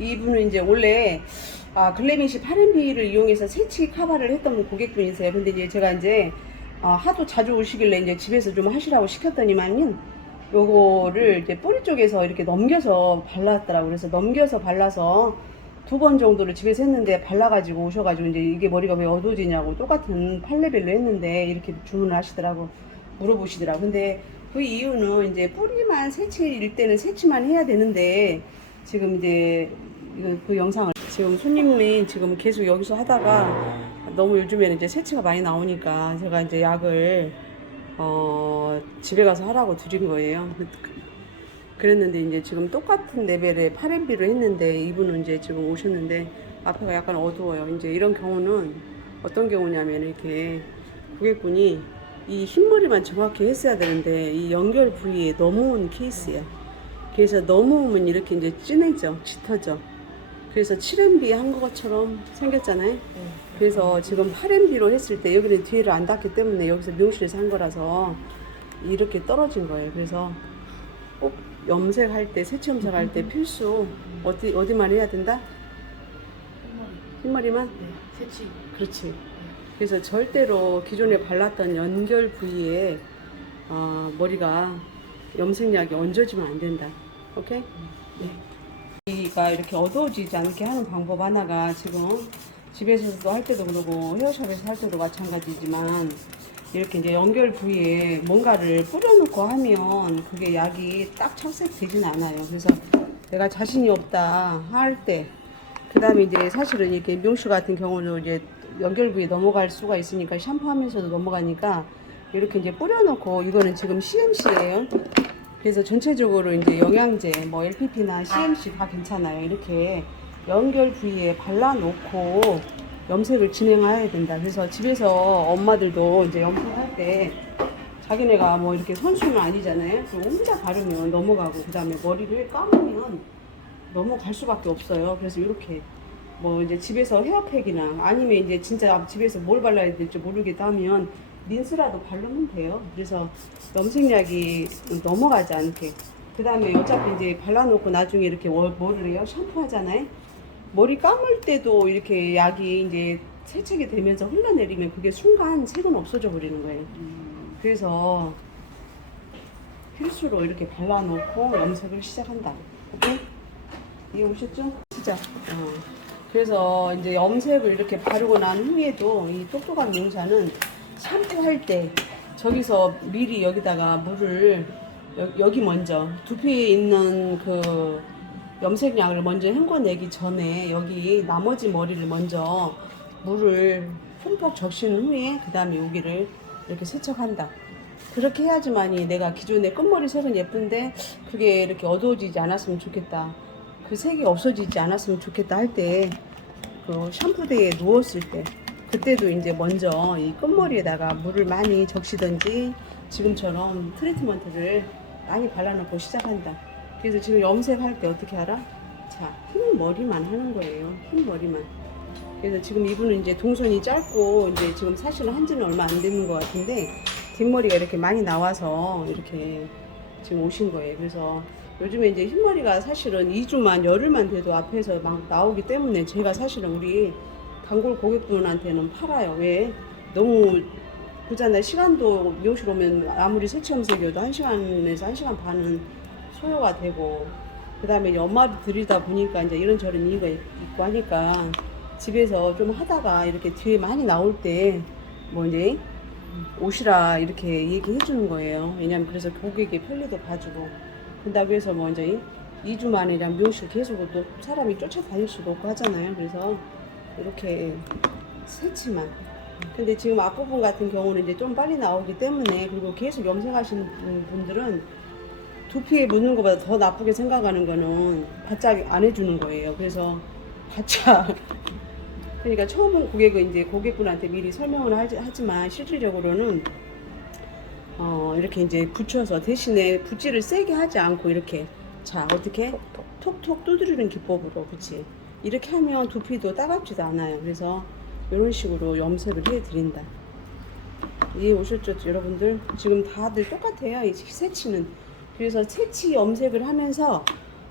이분은 이제 원래 글래미시 파렌비를 이용해서 새치 카바를 했던 고객분이세요. 근데 이제 제가 이제 하도 자주 오시길래 이제 집에서 좀 하시라고 시켰더니만요. 요거를 이제 뿌리 쪽에서 이렇게 넘겨서 발랐더라고요. 그래서 넘겨서 발라서 2번 정도를 집에서 했는데 발라가지고 오셔가지고 이제 이게 머리가 왜 어두워지냐고 똑같은 팔레벨로 했는데 이렇게 주문을 하시더라고. 물어보시더라고. 근데 그 이유는 이제 뿌리만 새치일 때는 새치만 해야 되는데 지금 이제 그 영상을 지금 손님이 지금 계속 여기서 하다가 너무 요즘에는 이제 새치가 많이 나오니까 제가 이제 약을 집에 가서 하라고 드린 거예요. 그랬는데 이제 지금 똑같은 레벨의 파렌비로 했는데 이분은 이제 지금 오셨는데 앞에가 약간 어두워요. 이제 이런 경우는 어떤 경우냐면 이렇게 고객분이 이 흰머리만 정확히 했어야 되는데 이 연결 부위에 넘어온 케이스예요. 그래서 넘어오면 이렇게 이제 진해져, 짙어져. 그래서 7MB 한 것처럼 생겼잖아요. 그래서 지금 8MB로 했을 때 여기는 뒤를 안 닿기 때문에 여기서 미용실에서 한 거라서 이렇게 떨어진 거예요. 그래서 꼭 염색할 때, 새치 염색할 때 필수 어디만 해야 된다? 흰머리만? 네, 새치. 그렇지. 그래서 절대로 기존에 발랐던 연결 부위에 머리가 염색약이 얹어지면 안 된다. 오케이? 네. 이가 이렇게 어두워지지 않게 하는 방법 하나가 지금 집에서도 할 때도 그러고 헤어샵에서 할 때도 마찬가지지만 이렇게 이제 연결 부위에 뭔가를 뿌려놓고 하면 그게 약이 딱 착색되진 않아요. 그래서 내가 자신이 없다 할 때, 그 다음에 이제 사실은 이렇게 미용실 같은 경우는 이제 연결 부위에 넘어갈 수가 있으니까 샴푸하면서도 넘어가니까 이렇게 이제 뿌려놓고 이거는 지금 CMC예요. 그래서 전체적으로 이제 영양제, 뭐 LPP나 CMC 다 괜찮아요. 이렇게 연결 부위에 발라놓고 염색을 진행해야 된다. 그래서 집에서 엄마들도 이제 염색할 때 자기네가 뭐 이렇게 선수는 아니잖아요. 그럼 혼자 바르면 넘어가고 그 다음에 머리를 감으면 넘어갈 수밖에 없어요. 그래서 이렇게 뭐 이제 집에서 헤어팩이나 아니면 이제 진짜 집에서 뭘 발라야 될지 모르겠다 하면 린스라도 바르면 돼요. 그래서 염색약이 넘어가지 않게. 그 다음에 어차피 이제 발라놓고 나중에 이렇게 뭐를 해요? 샴푸 하잖아요. 머리 감을 때도 이렇게 약이 이제 세척이 되면서 흘러내리면 그게 순간 색은 없어져 버리는 거예요. 그래서 필수로 이렇게 발라놓고 염색을 시작한다. 오케이? 이해 오셨죠? 시작. 그래서 이제 염색을 이렇게 바르고 난 후에도 이 똑똑한 미용사는 샴푸할 때 저기서 미리 여기다가 물을 여기 먼저 두피에 있는 그 염색약을 먼저 헹궈내기 전에 여기 나머지 머리를 먼저 물을 흠뻑 적신 후에 그 다음에 여기를 이렇게 세척한다. 그렇게 해야지만이 내가 기존에 끝머리 색은 예쁜데 그게 이렇게 어두워지지 않았으면 좋겠다. 그 색이 없어지지 않았으면 좋겠다 할 때 그 샴푸대에 누웠을 때 그때도 이제 먼저 이 끝머리에다가 물을 많이 적시든지 지금처럼 트리트먼트를 많이 발라놓고 시작한다. 그래서 지금 염색할 때 어떻게 알아? 자, 흰 머리만 하는 거예요. 흰 머리만. 그래서 지금 이분은 이제 동선이 짧고 이제 지금 사실은 한지는 얼마 안 되는 것 같은데 뒷머리가 이렇게 많이 나와서 이렇게 지금 오신 거예요. 그래서 요즘에 이제 흰머리가 사실은 2주만 열흘만 돼도 앞에서 막 나오기 때문에 제가 사실은 우리 단골 고객분한테는 팔아요. 왜? 너무 그잖아요. 시간도 미용실 오면 아무리 새치 염색이어도 1시간에서 1시간 반은 소요가 되고 그 다음에 연말을 들이다 보니까 이제 이런저런 이유가 있고 하니까 집에서 좀 하다가 이렇게 뒤에 많이 나올 때 뭐 이제 오시라 이렇게 얘기해 주는 거예요. 왜냐면 그래서 고객의 편리도 봐주고 그런다고 해서 뭐 이제 2주 만에 그냥 미용실 계속 또 사람이 쫓아다닐 수도 없고 하잖아요. 그래서 이렇게 새치만. 근데 지금 앞부분 같은 경우는 이제 좀 빨리 나오기 때문에 그리고 계속 염색하시는 분들은 두피에 묻는 것보다 더 나쁘게 생각하는 거는 바짝 안 해주는 거예요. 그래서 바짝 그러니까 처음 온 고객은 이제 고객분한테 미리 설명을 하지만 실질적으로는 이렇게 이제 붙여서 대신에 붓질을 세게 하지 않고 이렇게 자 어떻게 톡톡 두드리는 기법으로 그치 이렇게 하면 두피도 따갑지도 않아요. 그래서 이런 식으로 염색을 해드린다. 이해 오셨죠 여러분들? 지금 다들 똑같아요 이 새치는. 그래서 새치 염색을 하면서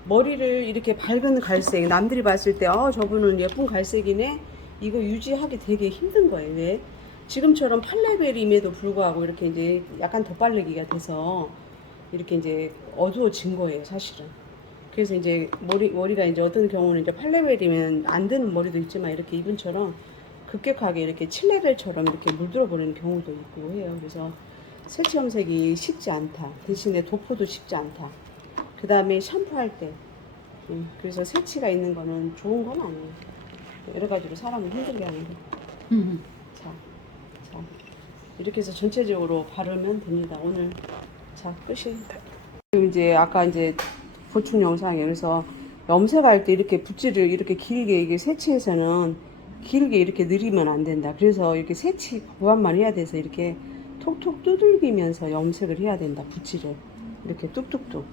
머리를 이렇게 밝은 갈색, 남들이 봤을 때 저분은 예쁜 갈색이네, 이거 유지하기 되게 힘든 거예요. 왜? 지금처럼 8레벨임에도 불구하고 이렇게 이제 약간 덧바르기가 돼서 이렇게 이제 어두워진 거예요, 사실은. 그래서 이제 머리가 이제 어떤 경우는 이제 8레벨이면 안 되는 머리도 있지만, 이렇게 이분처럼 급격하게 이렇게 7레벨처럼 이렇게 물들어 버리는 경우도 있고 해요. 그래서 색치 염색이 쉽지 않다. 대신에 도포도 쉽지 않다. 그 다음에 샴푸할 때, 그래서 새치가 있는 거는 좋은 건 아니에요. 여러 가지로 사람을 힘들게 하는 거. 자, 자, 이렇게 해서 전체적으로 바르면 됩니다. 오늘 자 끝이. 지금 이제 아까 이제 보충 영상에, 그래서 염색할 때 이렇게 붓질을 이렇게 길게, 이게 새치에서는 길게 이렇게 늘리면 안 된다. 그래서 이렇게 새치 구간만 해야 돼서 이렇게 톡톡 두들기면서 염색을 해야 된다. 붓질을 이렇게 뚝뚝뚝.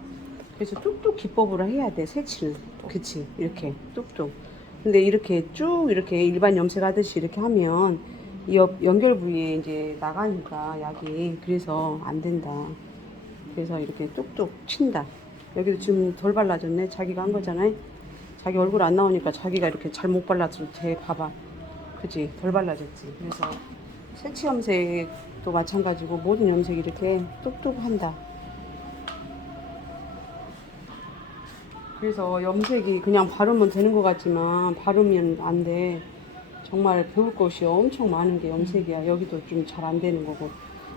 그래서 뚝뚝 기법으로 해야 돼, 새치는. 그치, 이렇게 뚝뚝. 근데 이렇게 쭉 이렇게 일반 염색하듯이 이렇게 하면 이 연결 부위에 이제 나가니까 약이, 그래서 안 된다. 그래서 이렇게 뚝뚝 친다. 여기도 지금 덜 발라졌네. 자기가 한 거잖아요. 자기 얼굴 안 나오니까 자기가 이렇게 잘 못 발랐을 때 봐봐. 그치, 덜 발라졌지. 그래서 새치 염색도 마찬가지고 모든 염색이 이렇게 뚝뚝 한다. 그래서 염색이 그냥 바르면 되는 것 같지만 바르면 안 돼. 정말 배울 것이 엄청 많은 게 염색이야. 여기도 좀 잘 안 되는 거고.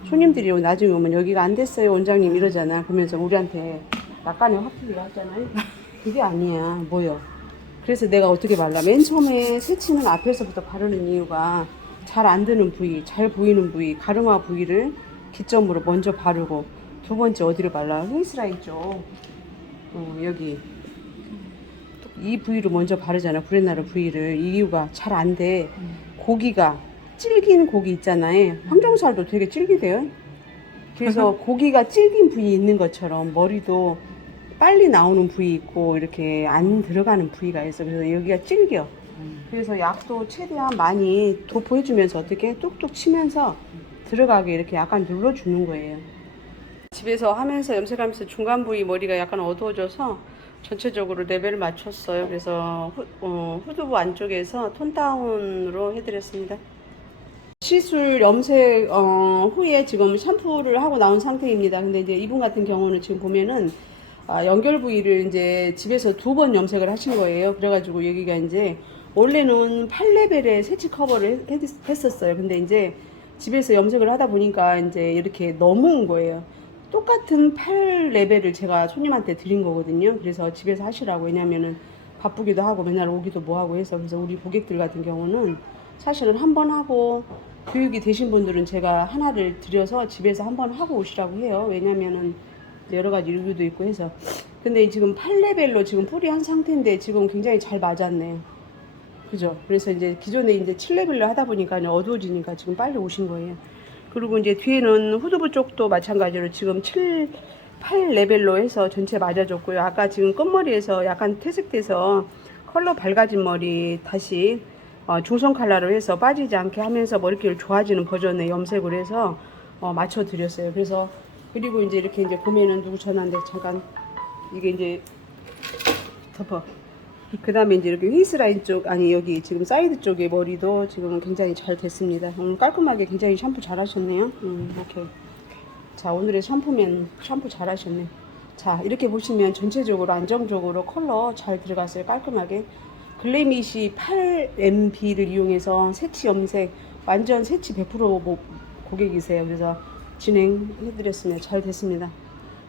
손님들이 나중에 오면 여기가 안 됐어요, 원장님 이러잖아. 그러면서 우리한테 약간의 화풀이를 하잖아요. 그게 아니야, 뭐요. 그래서 내가 어떻게 발라? 맨 처음에 새치는 앞에서부터 바르는 이유가 잘 안 드는 부위, 잘 보이는 부위, 가르마 부위를 기점으로 먼저 바르고, 두 번째 어디를 발라? 페이스라인 쪽. 여기. 이 부위를 먼저 바르잖아. 구레나루 부위를. 이유가 잘 안 돼. 고기가 질긴 고기 있잖아요. 황정살도 되게 질기대요. 그래서 고기가 질긴 부위 있는 것처럼 머리도 빨리 나오는 부위 있고 이렇게 안 들어가는 부위가 있어. 그래서 여기가 질겨. 그래서 약도 최대한 많이 도포해주면서 어떻게 뚝뚝 치면서 들어가게 이렇게 약간 눌러주는 거예요. 집에서 하면서 염색하면서 중간 부위 머리가 약간 어두워져서 전체적으로 레벨을 맞췄어요. 그래서 후두부 안쪽에서 톤 다운으로 해드렸습니다. 시술 염색 후에 지금 샴푸를 하고 나온 상태입니다. 근데 이제 이분 같은 경우는 지금 보면은 연결 부위를 이제 집에서 2번 염색을 하신 거예요. 그래가지고 여기가 이제 원래는 8레벨의 새치 커버를 했었어요. 근데 이제 집에서 염색을 하다 보니까 이제 이렇게 넘어온 거예요. 똑같은 8레벨을 제가 손님한테 드린 거거든요. 그래서 집에서 하시라고. 왜냐면은 바쁘기도 하고 맨날 오기도 뭐하고 해서. 그래서 우리 고객들 같은 경우는 사실은 한 번 하고, 교육이 되신 분들은 제가 하나를 드려서 집에서 한 번 하고 오시라고 해요. 왜냐면은 여러 가지 이유도 있고 해서. 근데 지금 8레벨로 지금 풀이 한 상태인데 지금 굉장히 잘 맞았네요. 그죠? 그래서 이제 기존에 이제 7레벨로 하다 보니까 어두워지니까 지금 빨리 오신 거예요. 그리고 이제 뒤에는 후두부 쪽도 마찬가지로 지금 8레벨로 해서 전체 맞아줬고요. 아까 지금 끝머리에서 약간 퇴색돼서 컬러 밝아진 머리 다시 중성 컬러로 해서 빠지지 않게 하면서 머릿결 좋아지는 버전의 염색을 해서 맞춰드렸어요. 그래서 그리고 이제 이렇게 이제 보면은 누구 전화인데 잠깐 이게 이제 덮어. 그 다음에 이제 이렇게 휘스라인 쪽, 아니 여기 지금 사이드 쪽의 머리도 지금 굉장히 잘 됐습니다. 오늘 깔끔하게 굉장히 샴푸 잘 하셨네요. 오케이. 자, 오늘의 샴푸면 샴푸 잘 하셨네. 자, 이렇게 보시면 전체적으로 안정적으로 컬러 잘 들어갔어요. 깔끔하게. 글래미시 8MB를 이용해서 새치 염색, 완전 새치 100% 고객이세요. 그래서 진행해드렸으면 잘 됐습니다.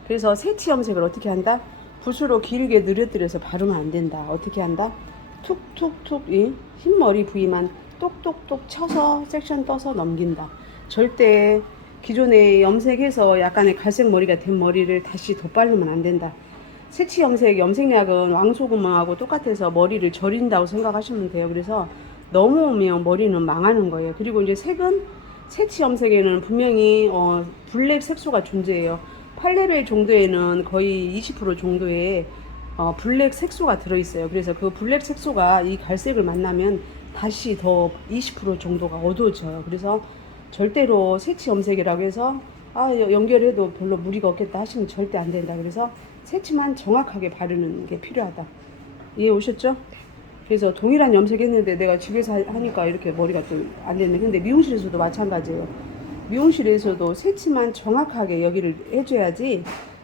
그래서 새치 염색을 어떻게 한다? 붓으로 길게 늘어뜨려서 바르면 안 된다. 어떻게 한다? 툭툭툭 이 흰머리 부위만 똑똑똑 쳐서 섹션 떠서 넘긴다. 절대 기존에 염색해서 약간의 갈색 머리가 된 머리를 다시 덧바르면 안 된다. 새치 염색약은 왕소금하고 똑같아서 머리를 절인다고 생각하시면 돼요. 그래서 넘어오면 머리는 망하는 거예요. 그리고 이제 색은 새치 염색에는 분명히 블랙 색소가 존재해요. 8레벨 정도에는 거의 20% 정도의 블랙 색소가 들어있어요. 그래서 그 블랙 색소가 이 갈색을 만나면 다시 더 20% 정도가 어두워져요. 그래서 절대로 새치 염색이라고 해서 연결해도 별로 무리가 없겠다 하시면 절대 안 된다. 그래서 새치만 정확하게 바르는 게 필요하다. 이해 오셨죠? 그래서 동일한 염색했는데 내가 집에서 하니까 이렇게 머리가 또 안 됐네. 근데 미용실에서도 마찬가지예요. 미용실에서도 새치만 정확하게 여기를 해줘야지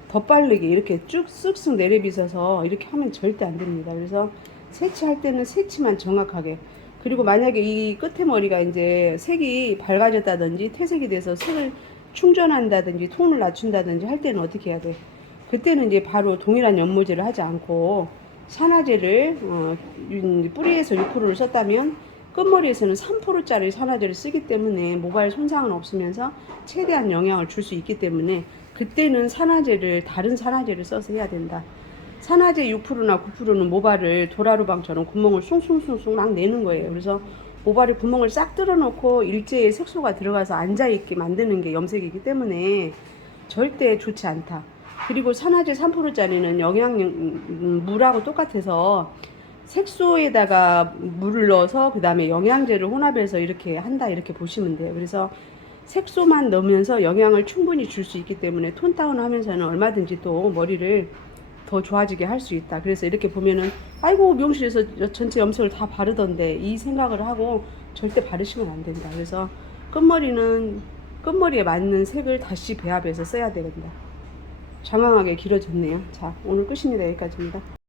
덧바르기 이렇게 쭉 쓱쓱 내려비서서 이렇게 하면 절대 안 됩니다. 그래서 새치할 때는 새치만 정확하게. 그리고 만약에 이 끝에 머리가 이제 색이 밝아졌다든지 퇴색이 돼서 색을 충전한다든지 톤을 낮춘다든지 할 때는 어떻게 해야 돼? 그때는 이제 바로 동일한 연모제를 하지 않고 산화제를 뿌리에서 6%를 썼다면 끝머리에서는 3%짜리 산화제를 쓰기 때문에 모발 손상은 없으면서 최대한 영향을 줄 수 있기 때문에 그때는 산화제를 다른 산화제를 써서 해야 된다. 산화제 6%나 9%는 모발을 도라루방처럼 구멍을 숭숭숭숭 막 내는 거예요. 그래서 모발에 구멍을 싹 뚫어놓고 일제히 색소가 들어가서 앉아있게 만드는 게 염색이기 때문에 절대 좋지 않다. 그리고 산화제 3%짜리는 물하고 똑같아서 색소에다가 물을 넣어서 그 다음에 영양제를 혼합해서 이렇게 한다 이렇게 보시면 돼요. 그래서 색소만 넣으면서 영양을 충분히 줄 수 있기 때문에 톤 다운 하면서는 얼마든지 또 머리를 더 좋아지게 할 수 있다. 그래서 이렇게 보면은 아이고 미용실에서 전체 염색을 다 바르던데 이 생각을 하고 절대 바르시면 안 된다. 그래서 끝머리에 맞는 색을 다시 배합해서 써야 된다. 장황하게 길어졌네요. 자, 오늘 끝입니다. 여기까지입니다.